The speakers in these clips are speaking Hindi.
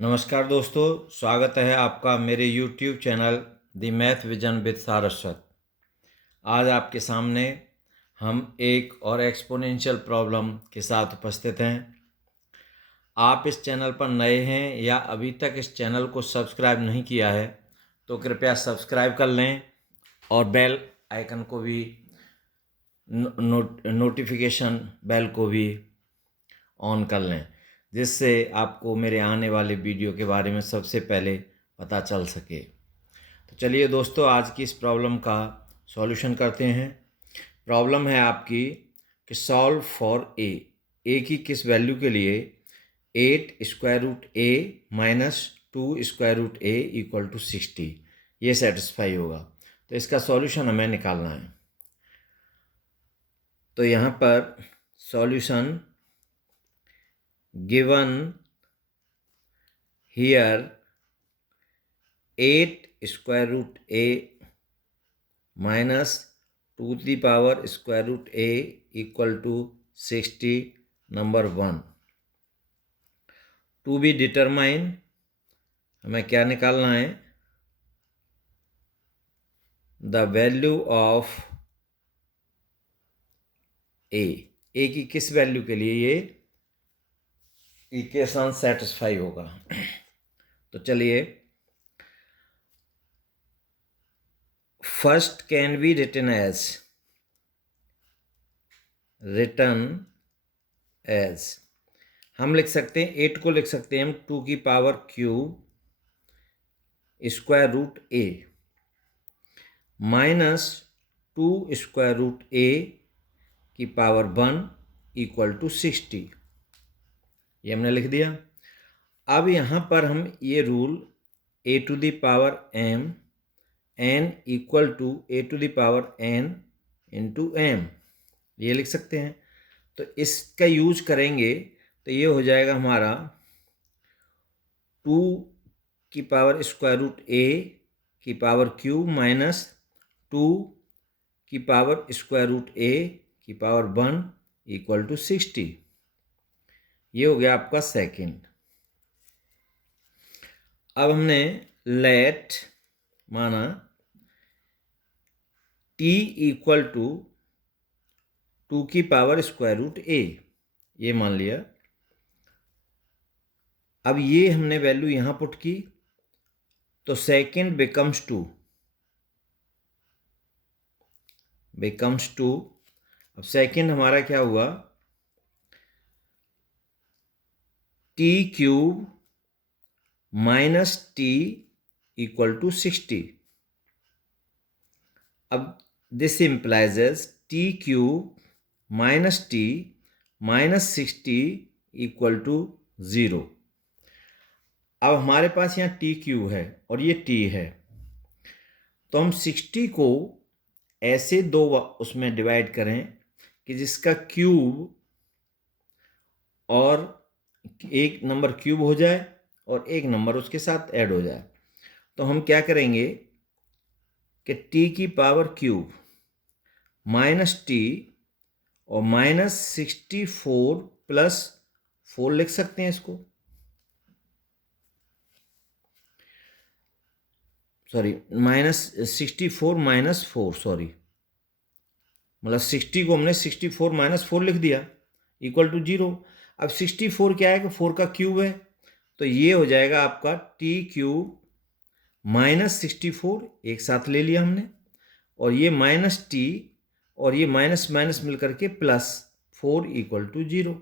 नमस्कार दोस्तों, स्वागत है आपका मेरे YouTube channel the math vision with Saraswat. आज आपके सामने हम एक और एक्सपोनेंशियल प्रॉब्लम के साथ उपस्थित हैं। आप इस चैनल पर नए हैं या अभी तक इस चैनल को सब्सक्राइब नहीं किया है तो कृपया सब्सक्राइब कर लें और बेल आइकन को भी नोटिफिकेशन बेल को भी ऑन कर लें, जिससे आपको मेरे आने वाले वीडियो के बारे में सबसे पहले पता चल सके। तो चलिए दोस्तों, आज की इस प्रॉब्लम का सॉल्यूशन करते हैं। प्रॉब्लम है आपकी कि सॉल्व फॉर ए की किस वैल्यू के लिए 8 square root a minus 2 square root a equal to 60 ये सेटिस्फाई होगा। तो इसका सॉल्यूशन हमें निकालना है। तो यहाँ पर solution given here 8 square root a minus 2 to the power square root a equal to 60 number 1 to be determined। हमें क्या निकालना है? the value of a की किस वैल्यू के लिए ये इक्वेशन सेटिस्फाई होगा। तो चलिए, first can be written as हम लिख सकते हैं 8 को लिख सकते हैं हम 2 की power cube square root a minus 2 square root ए की पावर 1 इक्वल टू 60। ये हमने लिख दिया। अब यहाँ पर हम ये rule a to the power m n equal to a to the power n into m ये लिख सकते हैं। तो इसका यूज करेंगे तो ये हो जाएगा हमारा 2 की पावर स्क्वायर रूट ए की पावर क्यूब माइनस 2 की पावर स्क्वायर रूट ए की पावर 1 इक्वल टू 60। ये हो गया आपका सेकंड। अब हमने लेट माना t इक्वल टू 2 की पावर स्क्वायर रूट ए ये मान लिया। अब ये हमने वैल्यू यहां पुट की तो सेकंड बिकम्स 2 अब सेकंड हमारा क्या हुआ? t cube minus t equal to 60। अब this implies t cube minus t minus 60 equal to 0। अब हमारे पास यहाँ टी क्यूब है और ये टी है, तो हम 60 को ऐसे दो उसमें डिवाइड करें कि जिसका क्यूब और एक नंबर क्यूब हो जाए और एक नंबर उसके साथ ऐड हो जाए। तो हम क्या करेंगे कि t की पावर क्यूब माइनस टी और माइनस 64 प्लस 4 लिख सकते हैं इसको। सॉरी, माइनस 64 माइनस 4, सॉरी, मतलब 60 को हमने 64 माइनस 4 लिख दिया इक्वल टू 0। अब 64 क्या है कि 4 का क्यूब है, तो ये हो जाएगा आपका टी क्यूब माइनस 64 एक साथ ले लिया हमने, और ये माइनस टी और ये माइनस माइनस मिलकर के प्लस 4 इक्वल टू 0।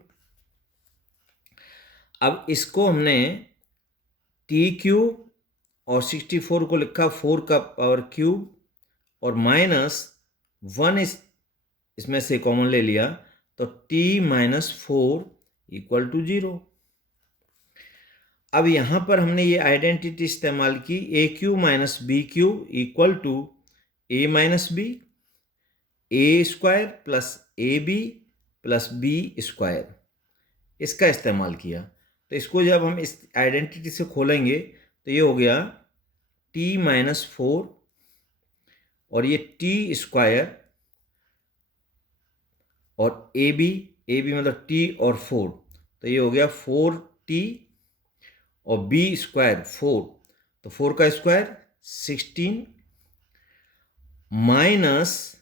अब इसको हमने टी क्यूब और 64 को लिखा 4 का पावर क्यूब और माइनस 1 इसमें से कॉमन ले लिया, तो t माइनस 4 इक्वल टू 0। अब यहां पर हमने ये आइडेंटिटी इस्तेमाल की a cube minus b cube equal to a minus b, a square plus a b plus b square, इसका इस्तेमाल किया। तो इसको जब हम इस आइडेंटिटी से खोलेंगे तो ये हो गया t माइनस 4 और ये t स्क्वायर और ए बी मतलब t और 4, तो ये हो गया 4t और बी स्क्वायर 4, तो 4 का square 16 minus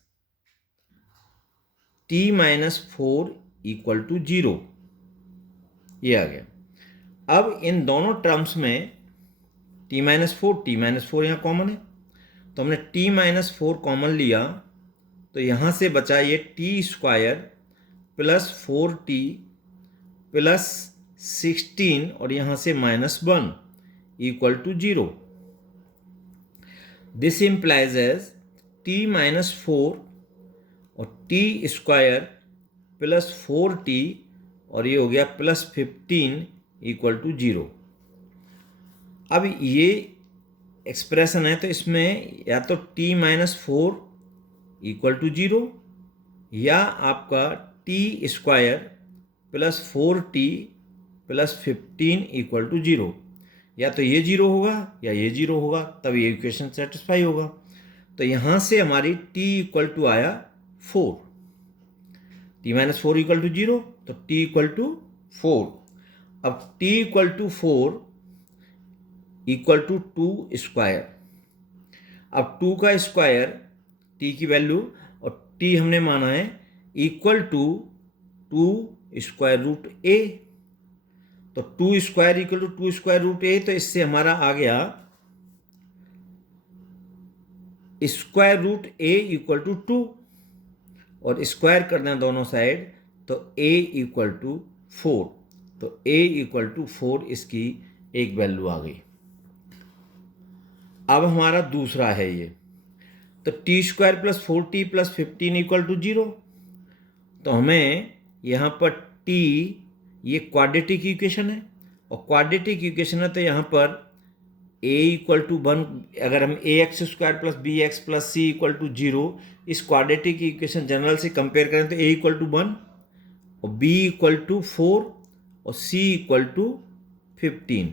t minus 4 equal to 0, ये आ गया। अब इन दोनों टर्म्स में टी माइनस फोर यहाँ कॉमन है, तो हमने टी माइनस 4 कॉमन लिया, तो यहाँ से बचा ये T square plus 4t plus 16 और यहाँ से -1 equal to 0। This implies as t minus 4 और टी स्क्वायर प्लस 4t और ये हो गया प्लस 15 इक्वल टू 0। अब ये एक्सप्रेशन है, तो इसमें या तो t माइनस 4 इक्वल टू 0 या आपका t square plus 4t plus 15 equal to 0, या तो ये 0 होगा या ये 0 होगा, तब ये इक्वेशन सेटिस्फाई होगा। तो यहाँ से हमारी t इक्वल टू आया 4, t माइनस 4 इक्वल टू 0, तो t इक्वल टू 4। अब t equal to 4 equal to 2 square, अब 2 का स्क्वायर t की वैल्यू, और t हमने माना है equal to 2 square root a, तो 2 square equal to 2 square root a, तो इससे हमारा आ गया square root a equal to 2 और स्क्वायर करना है दोनों साइड, तो a इक्वल टू 4, तो a इक्वल टू 4 इसकी एक वैल्यू आ गई। अब हमारा दूसरा है ये, तो t square plus 4t plus 15 equal to 0, तो हमें यहाँ पर t ये क्वाड्रेटिक इक्वेशन है, और क्वाड्रेटिक इक्वेशन है तो यहाँ पर a इक्वल टू 1, अगर हम ax square plus b x plus c equal to 0 इस क्वाड्रेटिक इक्वेशन जनरल से कंपेयर करें तो a इक्वल टू 1 और b इक्वल टू 4 और c इक्वल टू 15,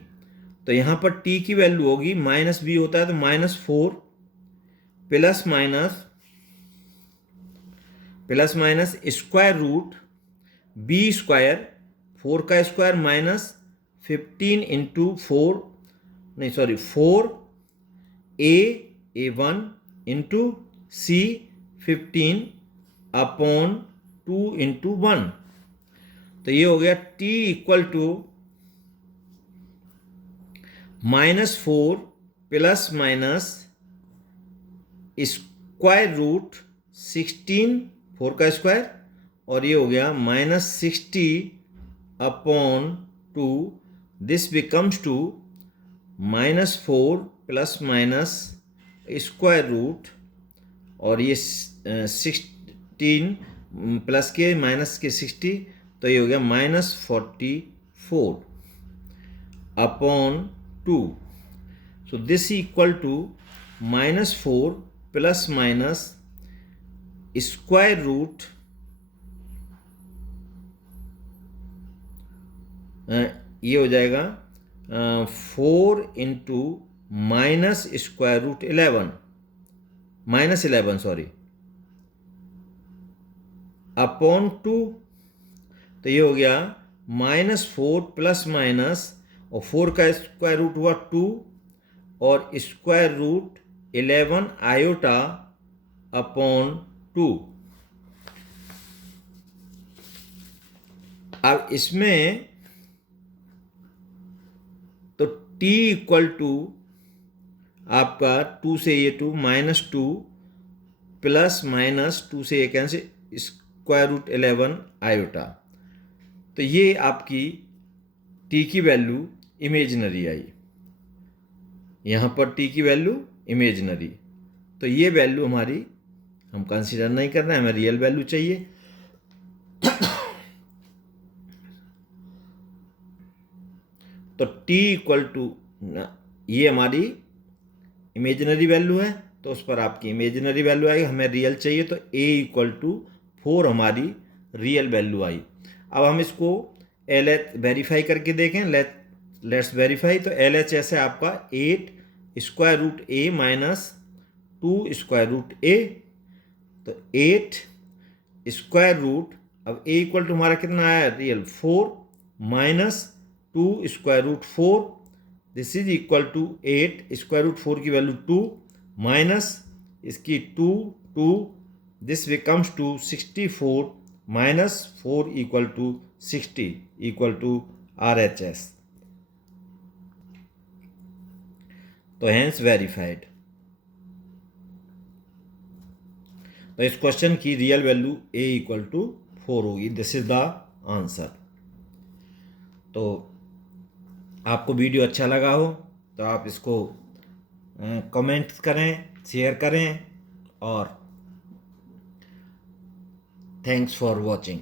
तो यहाँ पर t की वैल्यू होगी माइनस b होता है तो -4 plus minus square root b square 4 का square minus 15 into 4 a1 into c 15 upon 2 into 1, तो ये हो गया t equal to -4 plus minus square root 16 4 का स्क्वायर और ये हो गया -60 upon 2, this becomes to -4 plus minus square root और ये 16 प्लस के माइनस के 60, तो ये हो गया -44 upon 2, so this equal to -4 plus minus square root ये हो जाएगा 4 into minus square root 11 upon 2, तो ये हो गया -4 प्लस माइनस और 4 का स्क्वायर रूट हुआ 2 और स्क्वायर रूट 11 आयोटा अपॉन 2। अब इसमें तो t इक्वल टू आपका 2 से ये 2 -2 प्लस माइनस 2 से ये कैंसिल स्क्वायर रूट 11 आयोटा, तो ये आपकी t की वैल्यू इमेजिनरी आई, यहाँ पर t की वैल्यू इमेजिनरी, तो ये वैल्यू हमारी हम कंसीडर नहीं कर रहे हैं, हमें रियल वैल्यू चाहिए। तो t इक्वल टू ये हमारी इमेजिनरी वैल्यू है, तो उस पर आपकी इमेजिनरी वैल्यू आई, हमें रियल चाहिए, तो a इक्वल टू 4 हमारी रियल वैल्यू आई। अब हम इसको LH वेरीफाई करके देखें, लेट्स वेरीफाई। तो LHS है आपका 8 square root a minus 2 square root a, तो 8 स्क्वायर रूट, अब a इक्वल टू हमारा कितना आया real 4 minus 2 square root 4 this is equal to 8, square root 4 की वैल्यू 2 माइनस इसकी 2 2, this becomes to 64 minus 4 equal to 60 equal to RHS। तो हैंस वेरीफाइड। तो इस क्वेश्चन की real value a equal to 4 होगी। This is the answer. तो आपको वीडियो अच्छा लगा हो तो आप इसको कमेंट्स करें, शेयर करें और थैंक्स फॉर वॉचिंग।